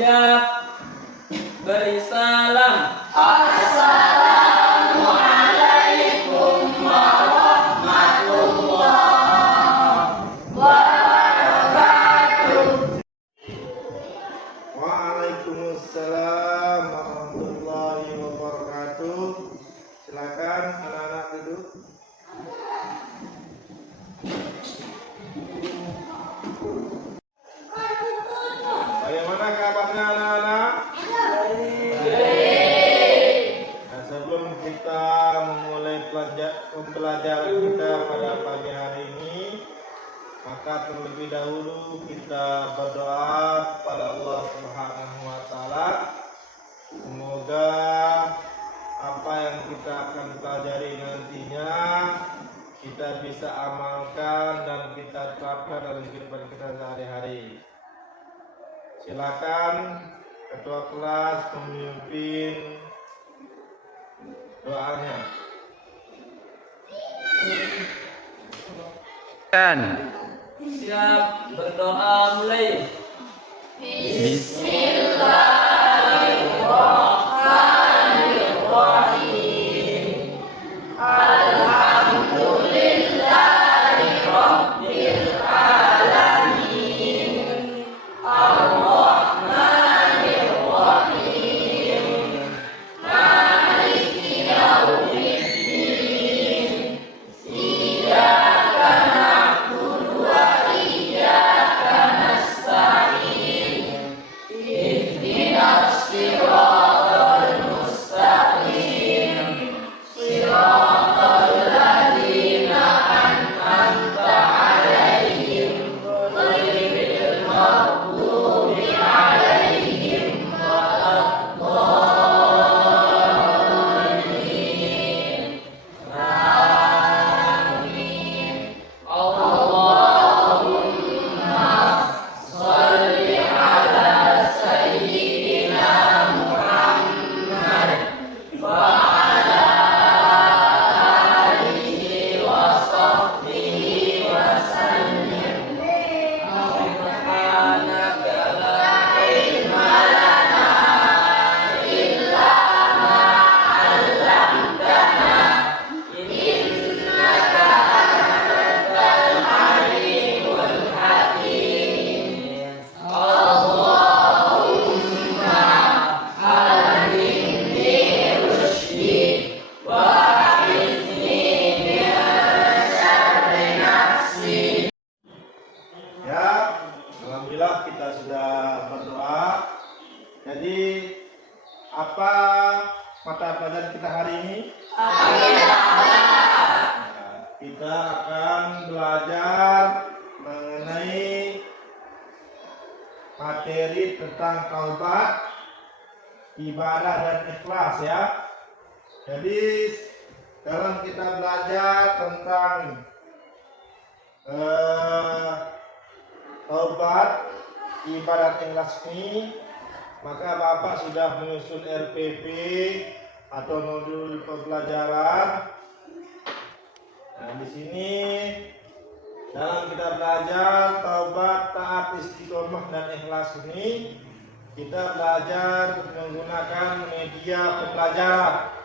Siap. Beri salam. Assalamualaikum warahmatullahi wabarakatuh. Waalaikumsalam warahmatullahi wabarakatuh. Silakan anak-anak duduk. Bagaimana kabarnya anak-anak? Nah, sebelum kita memulai pembelajaran kita pada pagi hari ini, maka terlebih dahulu kita berdoa kepada Allah Subhanahu wa taala. Semoga apa yang kita akan pelajari nantinya kita bisa amalkan dan kita terapkan dalam kehidupan kita sehari-hari. Silakan ketua kelas memimpin doanya. Siap. Berdoa mulai. Bismillahirrahmanirrahim. Alhamdulillahi rabbil alamin. Ar-Rahmanir Rahim. Maliki yaumiddin. Iyyaka na'budu wa iyyaka nasta'in. Ihdinas siratal mustaqim. Siratal ladzina an'amta 'alaihim ghairil maghdubi 'alaihim waladdallin. Amin. Allahumma shalli ala sayyidina Muhammad wa ala alihi wa sahbihi wa sallim. Subhanaka la ilma lana illa ma 'allamtana innaka antal alimul hakim. Allahumma allimni rusydi wa a'idni min syarri nafsi. Ya, alhamdulillah kita sudah berdoa. Jadi apa mata pelajaran kita hari ini? Kita akan belajar mengenai materi tentang taubat, ibadah dan ikhlas ya. Jadi dalam kita belajar tentang taubat, ibadah ikhlas ini, maka Bapak sudah menyusun RPP atau modul pembelajaran. Nah, di sini dalam kita belajar taubat, taat, istiqomah dan ikhlas ini, kita belajar menggunakan media pembelajaran.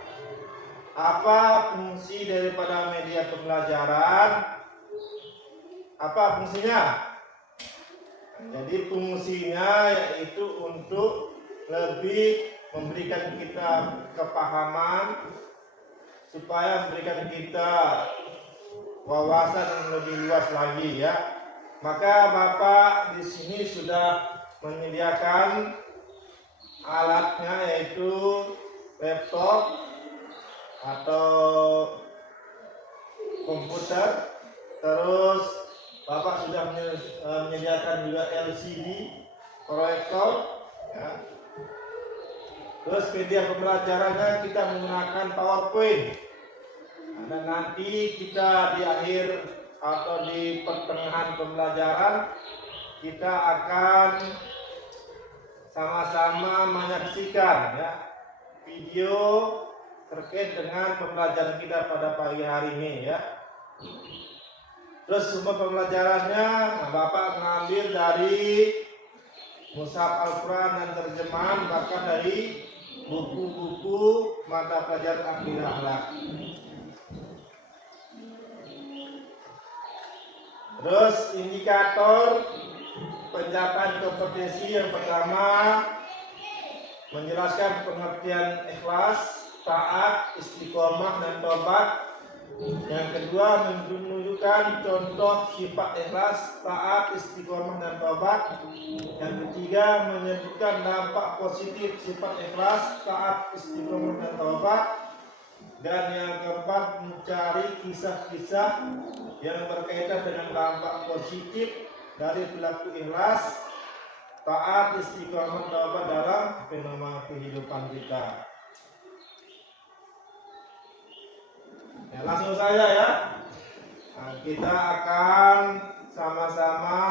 Apa fungsi daripada media pembelajaran? Apa fungsinya? Jadi fungsinya yaitu untuk lebih memberikan kita kepahaman, supaya memberikan kita wawasan yang lebih luas lagi ya. Maka Bapak di sini sudah menyediakan alatnya, yaitu laptop atau komputer. Terus Bapak sudah menyediakan juga LCD proyektor ya. Terus media pembelajarannya kita menggunakan PowerPoint. Dan nanti kita di akhir atau di pertengahan pembelajaran kita akan sama-sama menyaksikan ya video terkait dengan pembelajaran kita pada pagi hari ini ya. Terus semua pembelajarannya Bapak mengambil dari mushaf Al-Quran dan terjemahan, bahkan dari buku-buku mata pelajaran akidah akhlak. Terus indikator pencapaian kompetensi yang pertama menjelaskan pengertian ikhlas, taat, istiqomah dan tobat. Yang kedua menunjukkan contoh sifat ikhlas, taat, istiqomah dan tobat. Yang ketiga menyebutkan dampak positif sifat ikhlas, taat, istiqomah dan tobat. Dan yang keempat mencari kisah-kisah yang berkaitan dengan dampak positif dari perilaku ikhlas, taat, istiqomah, tobat dalam fenomena kehidupan kita. Ya, langsung saja ya. Nah, kita akan sama-sama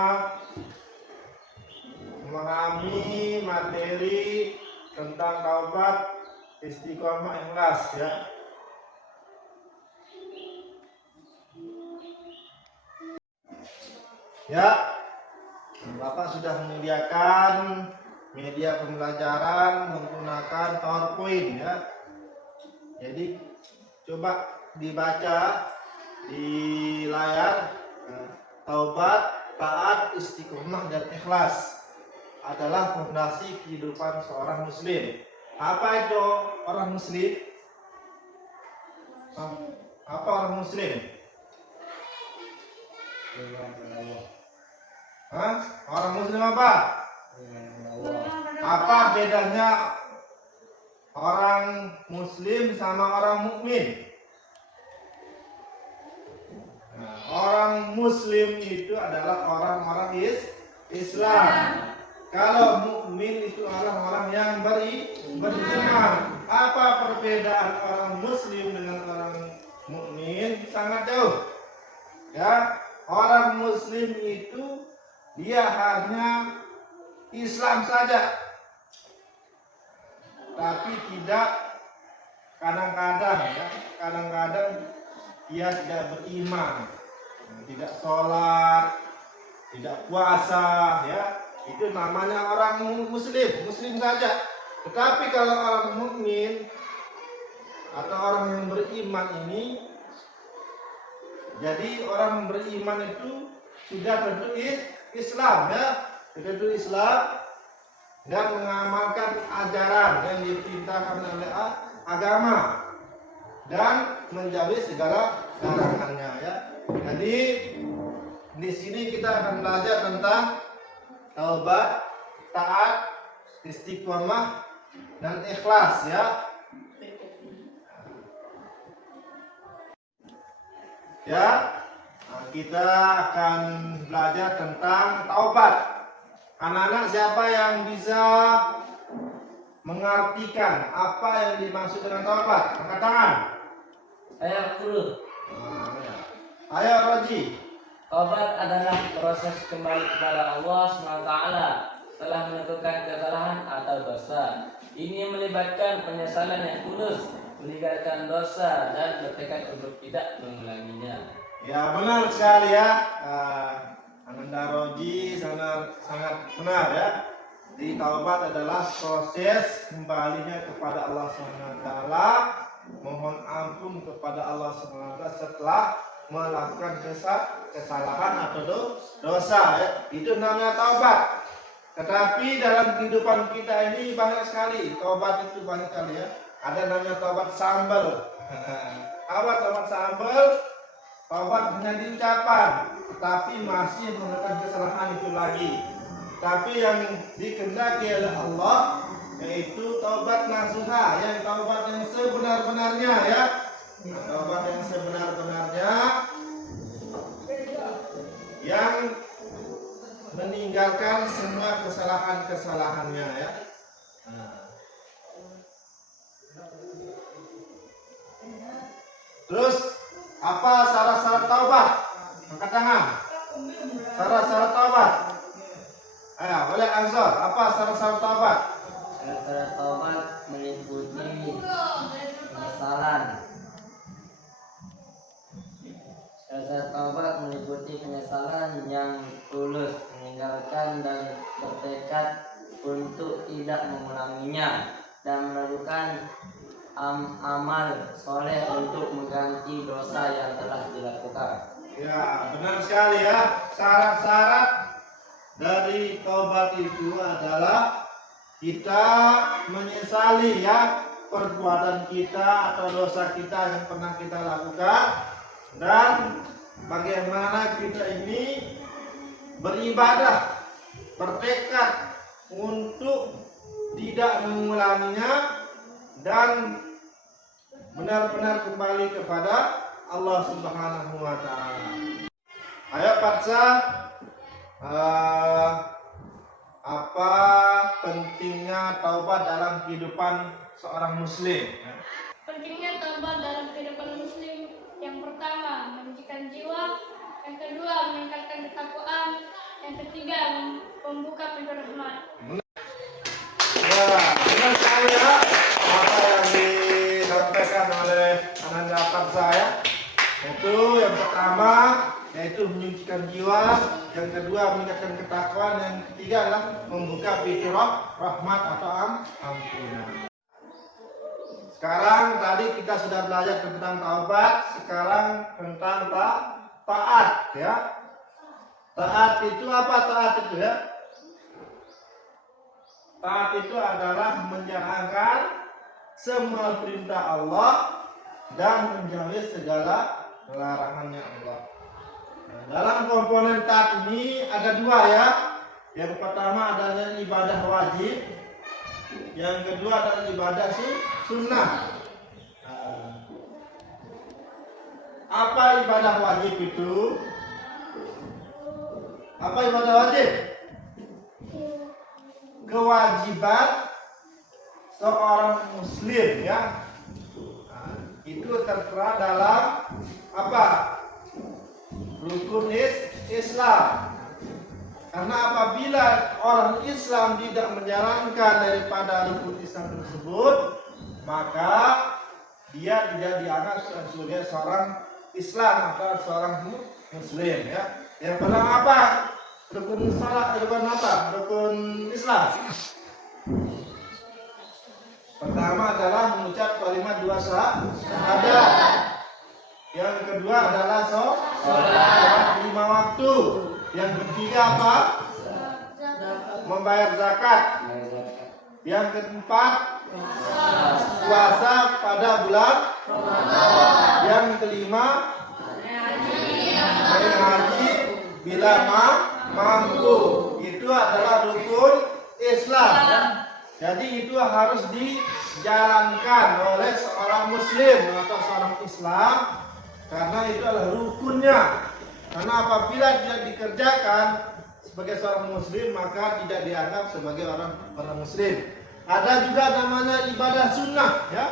memahami materi tentang taubat, istiqomah, ikhlas ya. Ya, Bapak sudah menyediakan media pembelajaran menggunakan PowerPoint ya. Jadi coba dibaca di layar. Taubat, taat, istiqomah dan ikhlas adalah fondasi kehidupan seorang muslim. Apa itu orang muslim? Apa orang muslim? Orang muslim apa? Apa bedanya orang muslim sama orang mukmin? Nah, orang muslim itu adalah orang-orang Islam. Kalau mukmin itu orang-orang yang beriman. Apa perbedaan orang muslim dengan orang mukmin? Sangat jauh. Ya, orang muslim itu dia hanya Islam saja, tapi tidak kadang-kadang dia tidak beriman, tidak sholat, tidak puasa, ya itu namanya orang muslim saja. Tetapi kalau orang mukmin atau orang yang beriman ini, jadi orang beriman itu sudah tentu Islam ya, tentu Islam dan mengamalkan ajaran yang diperintahkan oleh agama dan menjauhi segala larangannya ya. Jadi di sini kita akan belajar tentang taubat, taat, istiqomah dan ikhlas ya. Ya, kita akan belajar tentang taubat. Anak-anak siapa yang bisa mengartikan apa yang dimaksud dengan taubat? Angkat tangan. Saya dulu. Ayo Roji. Taubat adalah proses kembali kepada Allah SWT setelah melakukan kesalahan atau dosa. Ini melibatkan penyesalan yang tulus, meninggalkan dosa dan bertekad untuk tidak mengulanginya. Ya benar sekali ya. Ananda Roji sangat benar ya. Di taubat adalah proses kembalinya kepada Allah SWT, mohon ampun kepada Allah SWT setelah melakukan kesalahan atau dosa ya. Itu namanya taubat. Tetapi dalam kehidupan kita ini banyak sekali taubat, itu banyak sekali ya. Ada namanya taubat sambal. Apa taubat sambal? Taubat hanya di ucapan, tetapi masih melakukan kesalahan itu lagi. Tapi yang dikehendaki oleh Allah yaitu taubat nasuha, yang taubat yang sebenar-benarnya ya. Taubat yang sebenar-benarnya yang meninggalkan semua kesalahan-kesalahannya ya. Terus apa syarat-syarat taubat? Angkat tangan. Syarat-syarat taubat. Ayo, boleh Azhar. Apa syarat-syarat taubat? Syarat taubat meliputi penyesalan. Syarat taubat meliputi penyesalan yang tulus, meninggalkan dan bertekad untuk tidak mengulanginya dan melakukan amal soleh untuk mengganti dosa yang telah dilakukan. Ya, benar sekali ya. Syarat-syarat dari taubat itu adalah kita menyesali ya perbuatan kita atau dosa kita yang pernah kita lakukan, dan bagaimana kita ini beribadah, bertekad untuk tidak mengulanginya dan benar-benar kembali kepada Allah Subhanahu wa taala. Ayo Patsa, apa pentingnya taubat dalam kehidupan seorang muslim? Pentingnya taubat dalam kehidupan muslim, yang pertama mensucikan jiwa, yang kedua meningkatkan ketakwaan, yang ketiga membuka pintu rahmat. Ya, benar sekali ya apa yang disampaikan oleh Ananda Patsa ya. Itu yang pertama yaitu menyucikan jiwa, yang kedua meningkatkan ketakwaan, yang ketiga adalah membuka pintu rahmat atau ampunan. Sekarang tadi kita sudah belajar tentang taubat, sekarang tentang taat ya. Taat itu apa? Taat itu ya. Taat itu adalah menjalankan semua perintah Allah dan menjauhi segala larangannya Allah. Nah, dalam komponen taat ini ada dua ya. Yang pertama adalah ibadah wajib, yang kedua adalah ibadah sunnah. Apa ibadah wajib itu? Apa ibadah wajib? Kewajiban seorang muslim ya. Nah, itu tertera dalam apa? Rukun Islam. Karena apabila orang Islam tidak menjalankan daripada rukun Islam tersebut, maka dia tidak dianggap sebagai seorang Islam atau seorang muslim ya. Yang pertama apa? Rukun salat, rukun apa? Rukun Islam. Pertama adalah mengucap kalimat dua syahadat. Yang kedua adalah sholat 5 waktu. Yang ketiga apa? Membayar zakat. Yang keempat puasa pada bulan Ramadan. Yang kelima haji bila mampu. Itu adalah rukun Islam. Jadi itu harus dijalankan oleh seorang muslim atau seorang Islam, karena itu adalah rukunnya. Karena apabila tidak dikerjakan sebagai seorang muslim, maka tidak dianggap sebagai orang muslim. Ada juga namanya ibadah sunnah ya.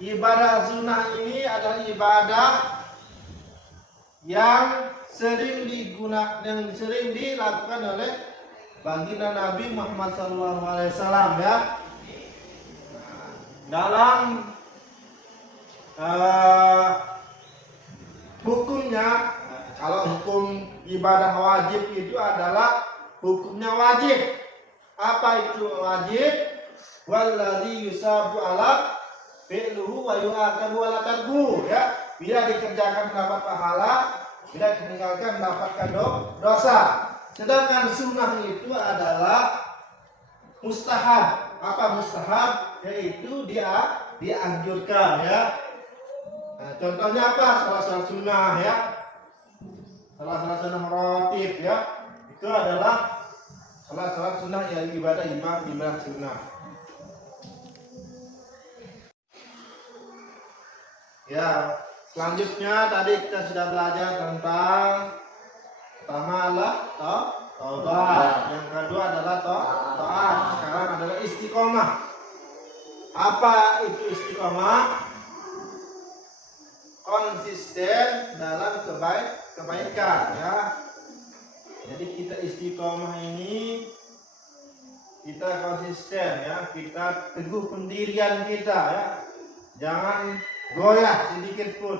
Ibadah sunnah ini adalah ibadah yang sering dilakukan oleh baginda Nabi Muhammad SAW ya. Dalam hukumnya, kalau hukum ibadah wajib itu adalah hukumnya wajib. Apa itu wajib? Wallazi yusabu ala fi'luhu wa yu'aqabu ala tarku ya. Bila dikerjakan mendapat pahala, bila ditinggalkan mendapatkan dosa. Sedangkan sunnah itu adalah mustahab. Apa mustahab? Yaitu dia dianjurkan ya. Nah, contohnya apa? Salah sunnah ya. Salah sunnah rotib ya. Itu adalah salah sunnah yang ibadah sunnah. Ya, selanjutnya tadi kita sudah belajar tentang pertama adalah taubat, yang kedua adalah taat, sekarang adalah istiqomah. Apa itu istiqomah? Konsisten dalam kebaikan ya. Jadi kita istiqomah ini kita konsisten ya, kita teguh pendirian kita ya. Jangan goyah sedikit pun.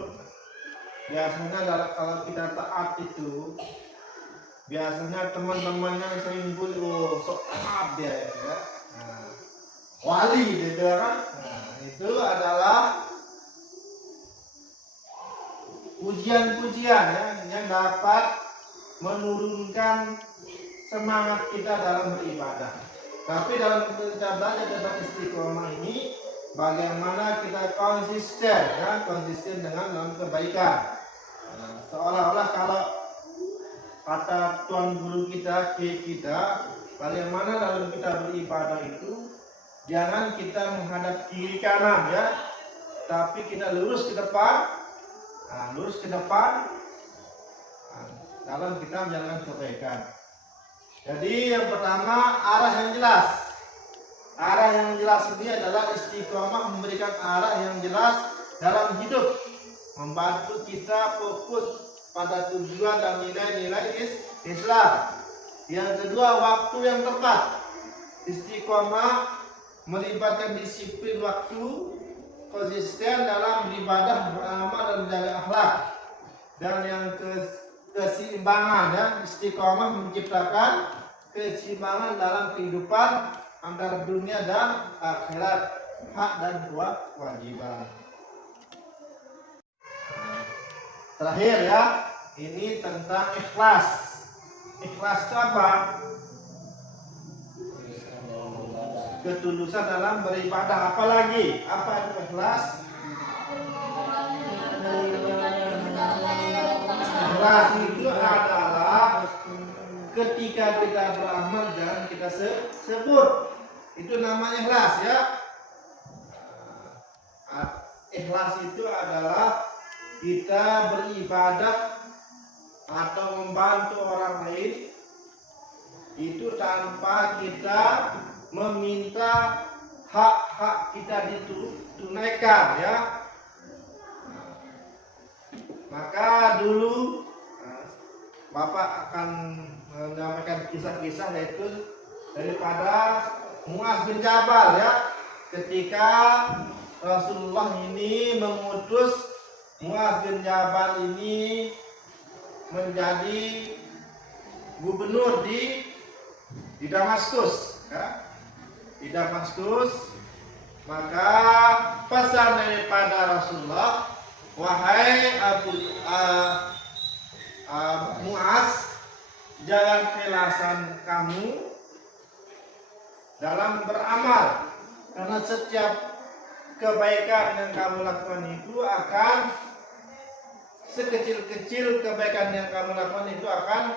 Biasanya kalau kita taat itu biasanya teman-temannya sering bully, oh sok ahad dia ya. Nah, wali gitu kan. Nah, itu adalah pujian-pujian ya yang dapat menurunkan semangat kita dalam beribadah. Tapi dalam kita belajar tentang istiqomah ini, bagaimana kita konsisten ya, konsisten dengan dalam kebaikan. Nah, seolah-olah kalau kata Tuan Guru kita, kita, bagaimana dalam kita beribadah itu, jangan kita menghadap kiri kanan ya, tapi kita lurus ke depan, lurus ke depan, dalam kita menjalankan kebaikan. Jadi yang pertama arah yang jelas. Arah yang jelas ini adalah istiqomah, memberikan arah yang jelas dalam hidup, membantu kita fokus pada tujuan dan nilai-nilai Islam. Yang kedua, waktu yang tepat. Istiqomah melibatkan disiplin waktu, konsisten dalam beribadah, beramal dan menjaga akhlak. Dan yang keseimbangan ya, istiqomah menciptakan keseimbangan dalam kehidupan antara dunia dan akhirat, hak dan kewajiban. Terakhir ya, ini tentang ikhlas. Ikhlas itu apa? Ketulusan dalam beribadah. Apalagi apa itu ikhlas? Ikhlas itu adalah ketika kita beramal dan kita sebut, itu namanya ikhlas ya. Ikhlas itu adalah kita beribadah atau membantu orang lain itu tanpa kita meminta hak-hak kita ditunaikan ya. Maka dulu Bapak akan menyampaikan kisah-kisah yaitu daripada Muaz bin Jabal ya, ketika Rasulullah ini mengutus Muaz bin Jabal ini menjadi gubernur di Damaskus ya. Di Damaskus, maka pesan daripada Rasulullah, wahai Muaz, jangan kelasan kamu dalam beramal, karena setiap kebaikan yang kamu lakukan itu akan, sekecil-kecil kebaikan yang kamu lakukan itu akan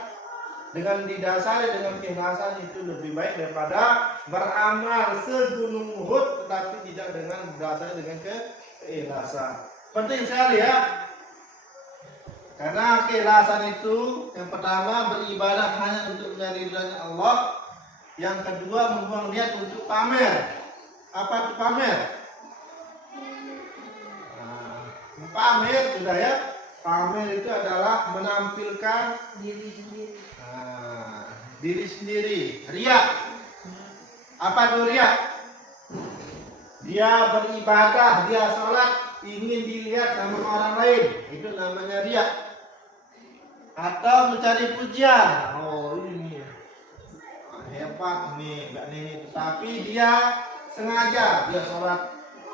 dengan didasari dengan keikhlasan itu lebih baik daripada beramal segunung Uhud tetapi tidak dengan didasari dengan keikhlasan. Penting sekali ya, karena keikhlasan itu yang pertama beribadah hanya untuk mencari ridha Allah, yang kedua membuang niat untuk pamer. Apa itu pamer? Pamer sudah ya. Pamer itu adalah menampilkan diri sendiri. Riya. Apa itu riya? Dia beribadah, dia sholat, ingin dilihat sama orang lain, itu namanya riya. Atau mencari pujian. Oh ini hebat nih, enggak nih. Tapi dia sengaja, dia sholat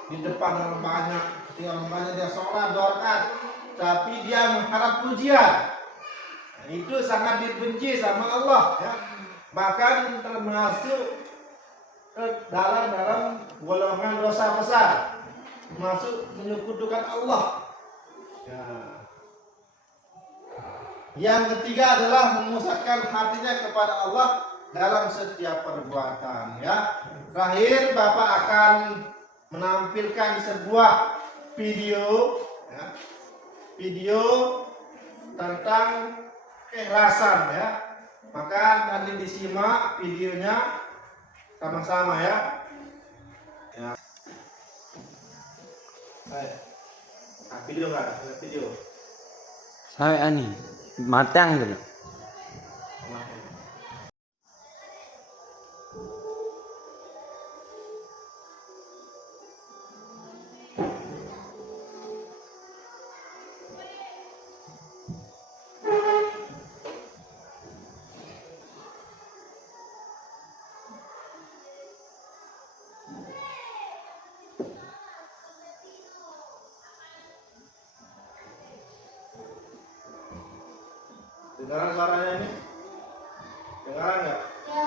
di depan orang banyak, dia sholat 2 rakaat, tapi dia mengharap pujian. Itu sangat dibenci sama Allah ya. Bahkan termasuk dalam golongan dosa besar, termasuk menyekutukan Allah ya. Yang ketiga adalah memusatkan hatinya kepada Allah dalam setiap perbuatan ya. Terakhir Bapak akan menampilkan sebuah video ya, video tentang keikhlasan ya. Maka nanti disimak videonya sama-sama ya. Ya. Video enggak? Video. Sampai ani matang dulu. Dengaran suaranya ini? Dengaran nggak? Ya.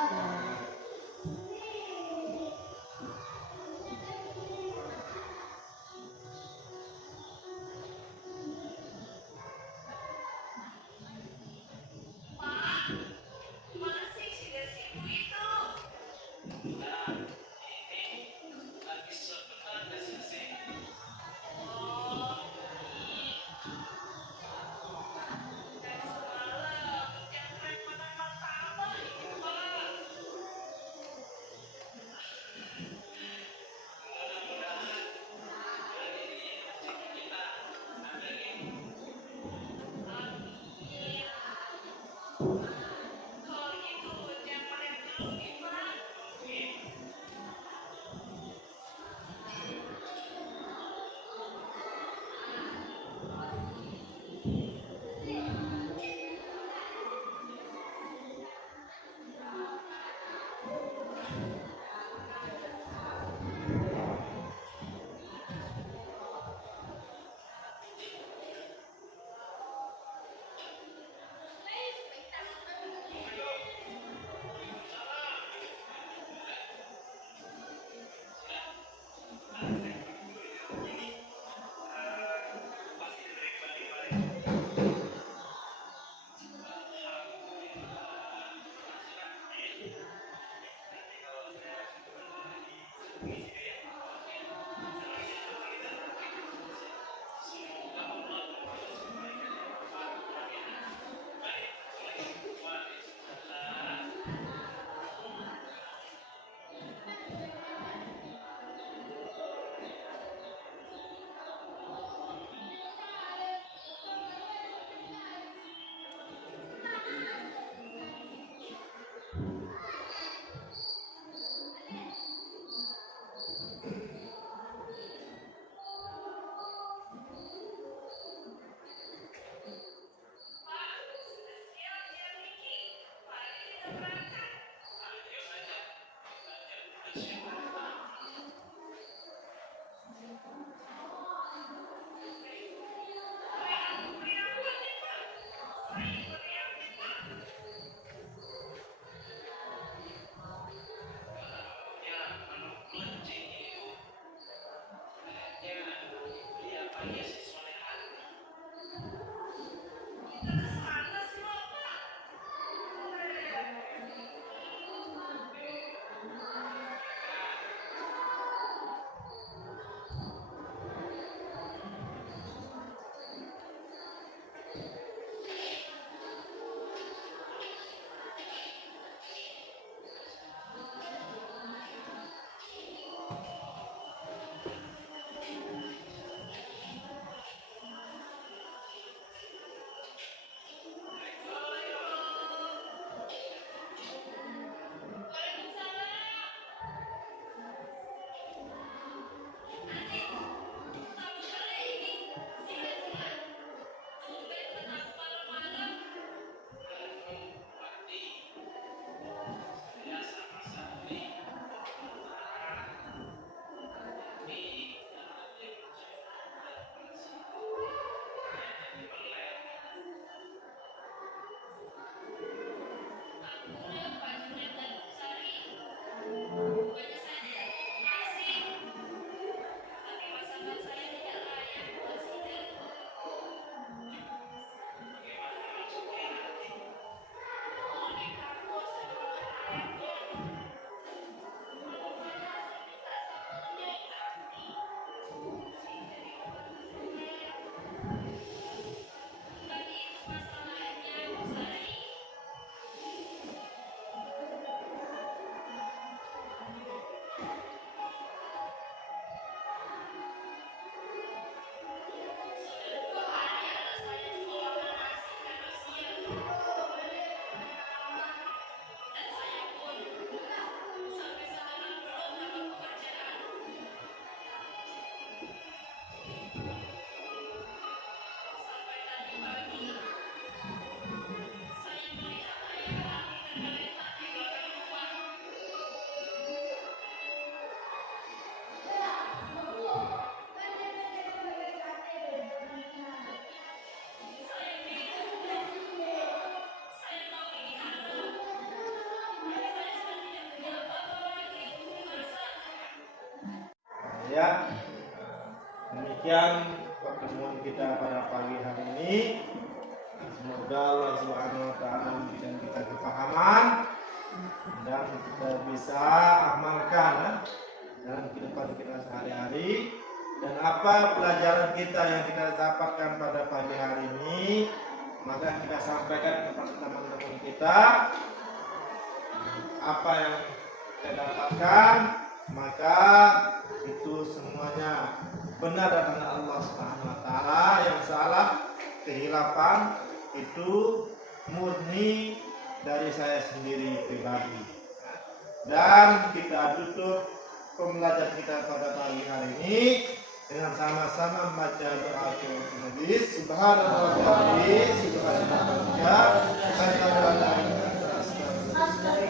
ya. Demikian pertemuan kita pada pagi hari ini. Semoga Allah Subhanahu wa taala memberikan kita kepahaman dan kita bisa amalkan dalam kehidupan kita sehari-hari, dan apa pelajaran kita yang kita dapatkan pada pagi hari ini maka kita sampaikan kepada teman-teman kita. Apa yang kita dapatkan maka itu semuanya benar datang Allah Subhanahu wa taala, yang salah kehilapan itu murni dari saya sendiri pribadi. Dan kita tutup pembelajaran kita pada pagi hari ini dengan sama-sama membaca doa Nabi. Subhanallah wa bihamdihi,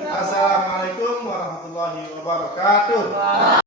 Assalamualaikum warahmatullahi wabarakatuh.